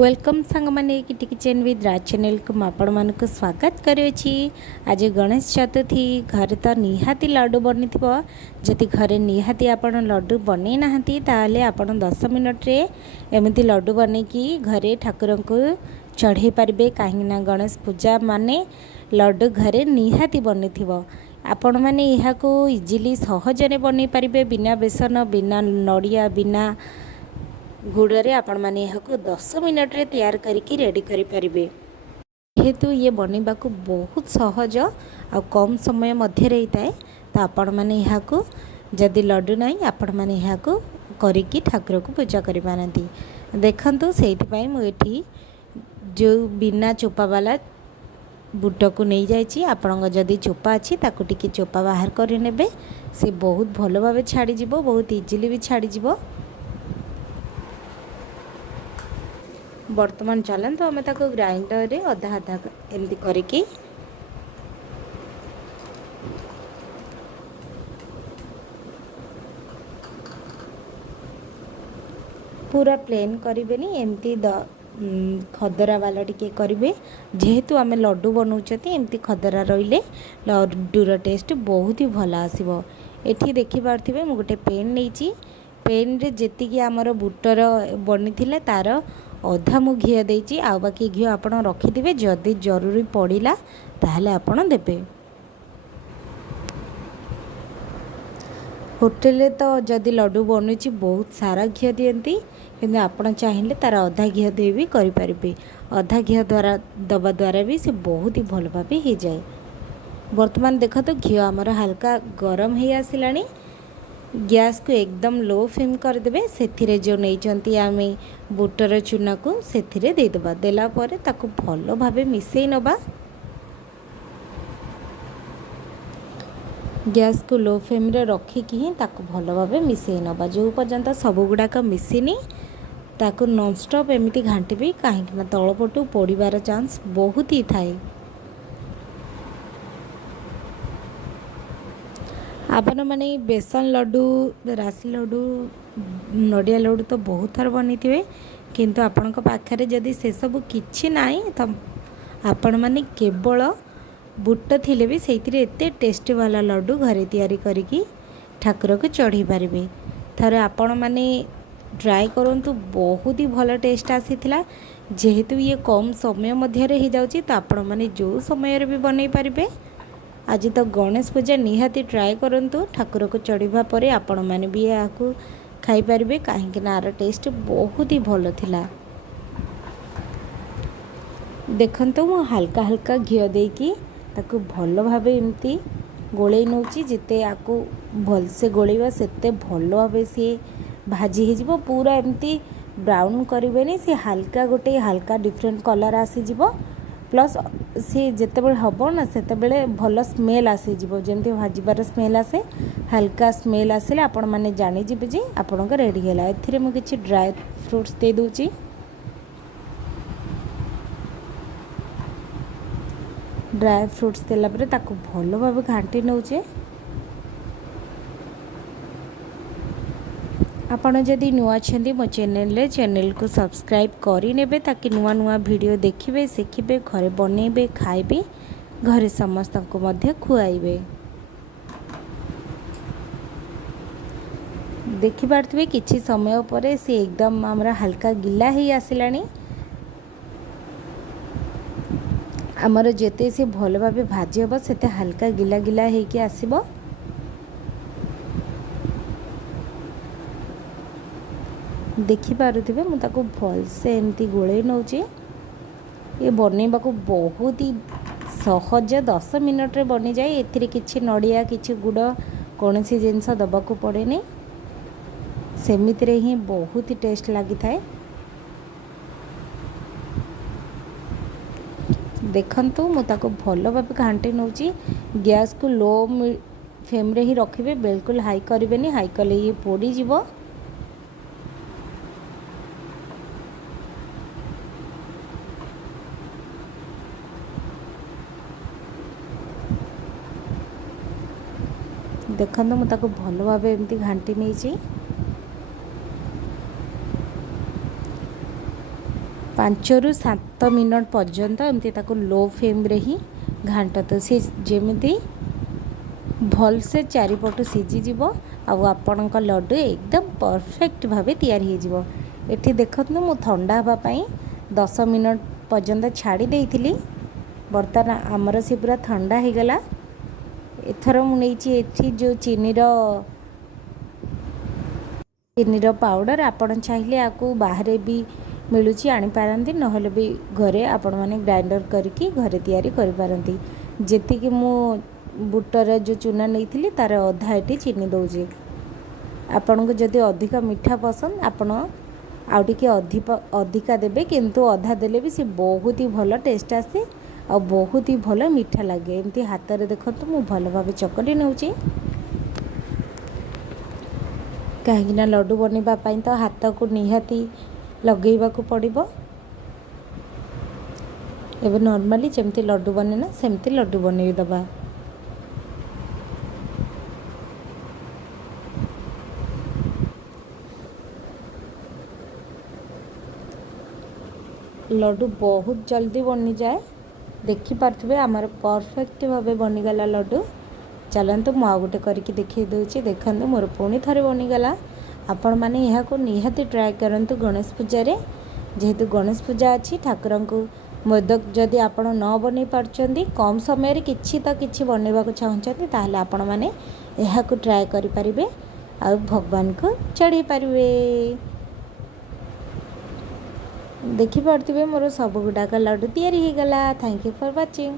Welcome सांग मैंने कि किचन विद राज चैनल को आपण मान स्वागत करुँची। आज गणेश चतुर्थी घर तो निहाती लड्डू बनी थो। जदि घरे निहाती आपण लड्डू बनै नाहंती ताले आपण 10 मिनट रे एमती लड्डू बनै कि घरे ठाकुर को चढ़े पारे। कहीं गणेश पूजा माने लड्डू घरे निहाती बनी थो। आपण मैंने यहाँ इजिली सहजरे बनै पारे बिना बेसन बिना नड़िया बिना गुड़े आपण मैंने यहाँ 10 मिनट रे तैयार करके रेडी करें। जेहेतु ये बनवा को बहुत सहज आ कम समय मध्य रहता है तो आपण मैंने यहाँ जदि लड्डू ना आपण मैंने यहाँ करके ठाकुर को पूजा कर पारती। देखु से मुझे जो बिना चोपा वाला बुट को नहीं जाइए। आपण जदि चोपा अच्छी ताकू टिके चोपा बाहर करे से बहुत भल भाव छाड़ी बहुत इजिली भी छाड़ी। वर्तमान चलते आम ताको ग्राइंडर रे अधा अधा एमती करके पूरा प्लेन करें एमती खदरा वाला टिके करेंगे। जेहेतु आम लड्डू बनाऊँ एमती खदरा रहिले लड्डूर टेस्ट बहुत ही भल आसो। ये देखिपे मुझे गोटे पेन नहीं पेन रे जेतिकी आमर बुटर बनी थिले तार अधा मु घी देती आ बाकी घी आपण रखिथे जदि जरूरी पड़ा ताहले आपण देबे। होटेल तो जदि लड्डू बनुची बहुत सारा घी दियंती किंतु आपण चाहिए तार अधा घी दे भी करें। अधा घी द्वारा दबा द्वारा भी से बहुत ही भल भाव हो जाए। वर्तमान देख तो घी आमर हल्का गरम हो आसलानी। गैस को एकदम लो फ्लेम करदे। से जो नहीं आम बुटर चूना को से देदेबा देला परे ताकू भल भाव मिसई नबा। गैस को लो फ्लेम रे रखिकी ही ताकू भल भाव मिसई नबा। जो पर्यंत सब गुड़ाक मिसनी ताकू नॉनस्टॉप एमती घांटी कहीं तलपटू पोड़ार चांस बहुत ही थाए। आपण मैंने बेसन लड्डू राशि लड्डू नड़िया लड्डू तो बहुत थर बनी थे किंतु आपण पाखे जदि से सब किछि नाई तो आपण मैंने केवल बुट थिले भी से एते टेस्टी वाला लड्डू घरे तैयारी करिकी ठाकुर को चढ़ी पारे। थरे आपण मैंने ट्राई करंतु बहुत ही भल टेस्ट आसीथिला। जेहेतु ये कम समय मध्य रे हो जाउची तो आपण मैंने जो समय रे भी बनै पारिबे। आज तो गणेश पूजा निहाती ट्राए करंतु ठाकुर को चढ़ा पर आपण मैंने भी यहाँ खाई पारे कहीं आर टेस्ट बहुत ही भल थिला। देखंतु मु हल्का हल्का घी देकी ताकू भल भाव एमती गोले नौची जिते आपको भलसे गोलेबा सेते भल भाव सी भाजी हो पूरा एमती ब्राउन करें सी हल्का गोटे हल्का डिफरेंट कलर आसीज प्लस सी जिते हम ना से भल स्मेल आसीज जमी भाजबार स्मेल आसे हल्का स्मेल आसिले आपण मैंने जानीजे जे आपण रेडी है। ए मुझे ड्राई फ्रूट्स दे दूची। ड्राई फ्रूट्स देला परे ताकू भल भाव घांटी नौचे। आपण जदि नुआ छंदी मो चैनल को सब्सक्राइब करी नेबे ताकि नुआ नुआ वीडियो देखिबे शिखिबे घरे बनेबे खाइबे घरे समस्त को मध्य खुआइबे। देखि पारथिबे किछि समय परे से एकदम हमरा हल्का गिला ही आसिलानी। आमर जेते से भल भाबे भाजी हबो सेते हल्का गिला गिला हेकि आसीबो। देखिपे मुझे भल से एमती गोले नौचे। ये बनवा को बहुत ही सहज 10 मिनट रे बनी जाए। एथिरे किछि नड़िया किछि गुड़ कौन सी जिनस दबा को पड़े नहीं सेमिति रे ही बहुत ही टेस्ट लगी थाए। देखंतु मुझे भल भाव घांटी नौची। गैस को लो फ्लेम रे ही रखिबे बिल्कुल हाई करें हाई कले ये पोड़ी जीवो। देखो मुझे भल भाव एमती घांटी नहीं 5 ରୁ 7 ମିନିଟ୍ ପର୍ଯ୍ୟନ୍ତ ଏମିତି ତାକୁ लो फ्लेम रे ही घांटतु सी जेमिति भलसे चारिपटू सीझीज आपणक लड्डू एकदम परफेक्ट भाव तैयारी हो। एठी देखतु मु ठंडा हाँपाई 10 मिनिट पर्यंत छाड़ी देइथिली। बर्तमान आमर से पूरा ठंडा हो गला। एथर मुझे जो चीनीर पाउडर आपण चाहिए आपको बाहर भी मिलूँ आनीपारती नहले भी घरे आपण मैंने ग्राइंडर करके घरे तैयारी करिपारती। जेतिकी मु बुटर जो चूना नहीं तार अधा एटी चीनी दौजे। आपण को जदि अधिक मीठा पसंद आपण आउ टिके अधिका देबे किंतु अधा देले भी सी बहुत ही भल टेस्ट आसे आ बहुत ही भल मीठा लगे। एमती हाथ में देखो मु भल भाव चकटी नौची कहीं लड्डू बनवाई तो हाथ को निहाती लगेवा को पड़ो। एबे नॉर्मली जमती लड्डू बने ना सेमती लड्डू बनई दबा। लड्डू बहुत जल्दी बनी जाए। देखी पार्थे आमर परफेक्ट भाव बनीगला लड्डू। चलतु मु आउ गोटे करके देखी दूची। देखु मोर पुणी थे बनीगला। आपण मैंने यहाँ निहाती ट्राए करूँ गणेश पूजा रे। जेहेतु गणेश पूजा अच्छी ठाकुर को मोदक जदि आपण न बन पार्टी कम समय किछि तो किछि बनवा चाहते ताहले आपण मैंने यहाँ ट्राए करें आ भगवान को चढ़े पारे। देखिपे मोर सब गुड़ाक लड्डू तैयारी हो गला। Thank you for watching.